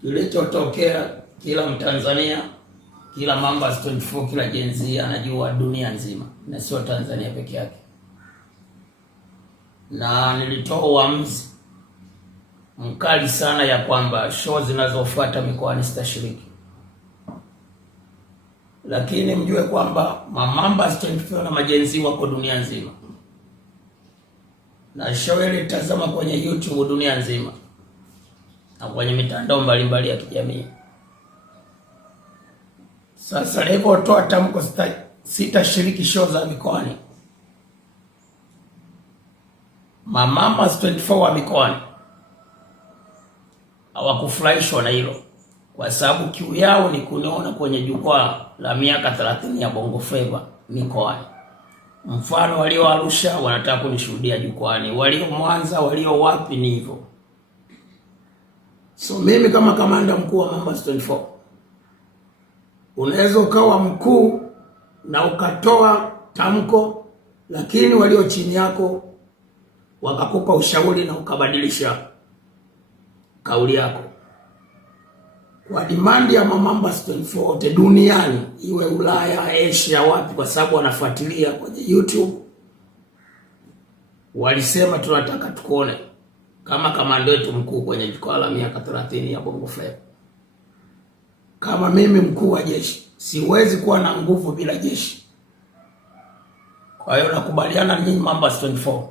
Kilichotokea kila Mtanzania, kila Mambas 24, kila Gen Z anajua dunia nzima na sio Tanzania peke yake. Na nilitoa uamuzi mkali sana ya kwamba show zinazofuata mikoani sitashiriki. Lakini mjue kwamba Mambas 24 na Gen Z wako dunia nzima. Na show ile tazama kwenye YouTube dunia nzima na kwenye mitandao mbalimbali ya kijamii. Sasa nilipotoa tamko sitashiriki show za mikoani, Mambas 24 wa mikoani hawakufurahishwa na hilo, kwa sababu kiu yao ni kuniona kwenye jukwaa la miaka 30 ya Bongo Flava mikoani. Mfano, walio Arusha wanataka kunishuhudia jukwani, walio Mwanza, walio wapi, ni hivyo. So mimi kama kamanda mkuu wa Mambas 24, unaweza ukawa mkuu na ukatoa tamko, lakini walio chini yako wakakupa ushauri na ukabadilisha kauli yako. Kwa demand ya Mambas 24 wote duniani, iwe Ulaya, Asia, wapi, kwa sababu wanafuatilia kwenye YouTube, walisema tunataka tukuone kama kamanda wetu mkuu kwenye jukwaa la miaka 30 ya Bongo Flava. Kama mimi mkuu wa jeshi, siwezi kuwa na nguvu bila jeshi. Kwa hiyo nakubaliana na nyinyi Mambas 24,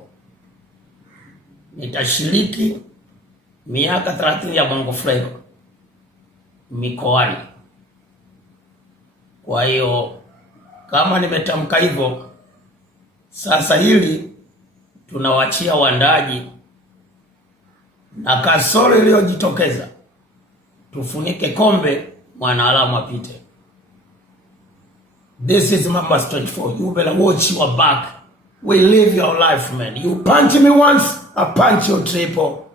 nitashiriki miaka 30 ya Bongo Flava mikoani. Kwa hiyo kama nimetamka hivyo, sasa hili tunawachia waandaaji, na kasoro iliyojitokeza tufunike kombe, mwanaalamu apite. This is Mambas 24. You better watch your back. We live your life, man. You punch me once, I punch you triple.